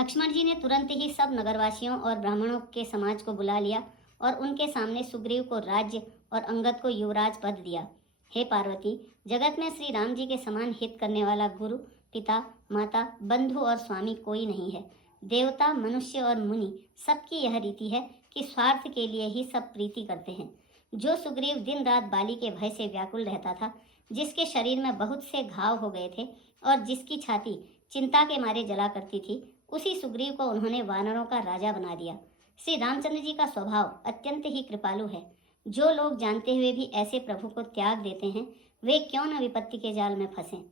लक्ष्मण जी ने तुरंत ही सब नगरवासियों और ब्राह्मणों के समाज को बुला लिया और उनके सामने सुग्रीव को राज्य और अंगद को युवराज पद दिया। हे पार्वती, जगत में श्री राम जी के समान हित करने वाला गुरु, पिता, माता, बंधु और स्वामी कोई नहीं है। देवता, मनुष्य और मुनि सबकी यह रीति है कि स्वार्थ के लिए ही सब प्रीति करते हैं। जो सुग्रीव दिन रात बाली के भय से व्याकुल रहता था, जिसके शरीर में बहुत से घाव हो गए थे और जिसकी छाती चिंता के मारे जला करती थी, उसी सुग्रीव को उन्होंने वानरों का राजा बना दिया। श्री रामचंद्र जी का स्वभाव अत्यंत ही कृपालु है। जो लोग जानते हुए भी ऐसे प्रभु को त्याग देते हैं, वे क्यों न विपत्ति के जाल में फंसें।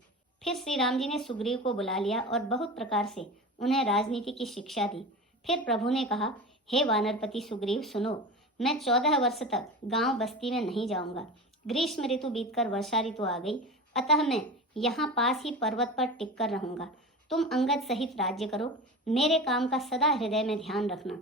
फिर श्री राम जी ने सुग्रीव को बुला लिया और बहुत प्रकार से उन्हें राजनीति की शिक्षा दी। फिर प्रभु ने कहा, हे वानरपति सुग्रीव, सुनो, मैं 14 वर्ष तक गांव बस्ती में नहीं जाऊंगा। ग्रीष्म ऋतु बीतकर वर्षा ऋतु आ गई, अतः मैं यहाँ पास ही पर्वत पर टिक कर रहूंगा। तुम अंगद सहित राज्य करो, मेरे काम का सदा हृदय में ध्यान रखना।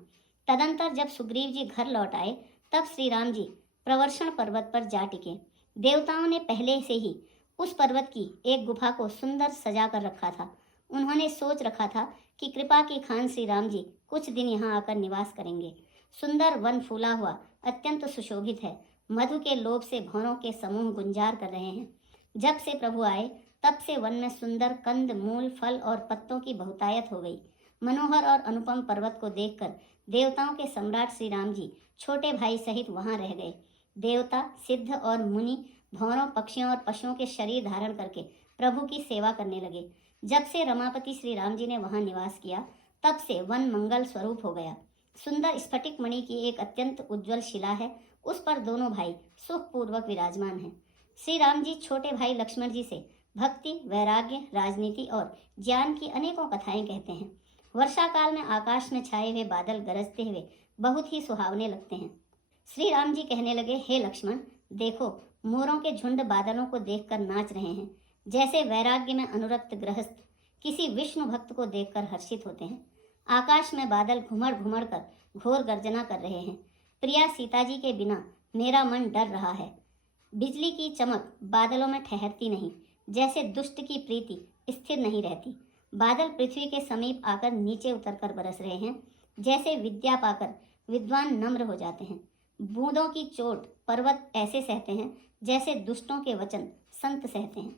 तदंतर जब सुग्रीव जी घर लौट आए, तब श्री राम जी प्रवर्षण पर्वत पर जा टिके। देवताओं ने पहले से ही उस पर्वत की एक गुफा को सुंदर सजा कर रखा था। उन्होंने सोच रखा था कि कृपा की खान श्री राम जी कुछ दिन यहाँ आकर निवास करेंगे। सुंदर वन फूला हुआ अत्यंत सुशोभित है। मधु के लोभ से भौरों के समूह गुंजार कर रहे हैं। जब से प्रभु आए, तब से वन में सुंदर कंद, मूल, फल और पत्तों की बहुतायत हो गई। मनोहर और अनुपम पर्वत को देखकर देवताओं के सम्राट श्री राम जी छोटे भाई सहित वहां रह गए। देवता, सिद्ध और मुनि भौरों, पक्षियों और पशुओं के शरीर धारण करके प्रभु की सेवा करने लगे। जब से रमापति श्री राम जी ने वहां निवास किया, तब से वन मंगल स्वरूप हो गया। सुंदर स्फटिक मणि की एक अत्यंत उज्ज्वल शिला है, उस पर दोनों भाई सुखपूर्वक विराजमान हैं। श्री राम जी छोटे भाई लक्ष्मण जी से भक्ति, वैराग्य, राजनीति और ज्ञान की अनेकों कथाएं कहते हैं। वर्षा काल में आकाश में छाए हुए बादल गरजते हुए बहुत ही सुहावने लगते हैं। श्री राम जी कहने लगे, हे लक्ष्मण, देखो, मोरों के झुंड बादलों को देखकर नाच रहे हैं, जैसे वैराग्य में अनुरक्त गृहस्थ किसी विष्णु भक्त को देखकर हर्षित होते हैं। आकाश में बादल घुमड़ घुमड़ कर घोर गर्जना कर रहे हैं। प्रिया सीता जी के बिना मेरा मन डर रहा है। बिजली की चमक बादलों में ठहरती नहीं, जैसे दुष्ट की प्रीति स्थिर नहीं रहती। बादल पृथ्वी के समीप आकर नीचे उतरकर बरस रहे हैं, जैसे विद्या पाकर विद्वान नम्र हो जाते हैं। बूंदों की चोट पर्वत ऐसे सहते हैं, जैसे दुष्टों के वचन संत सहते हैं।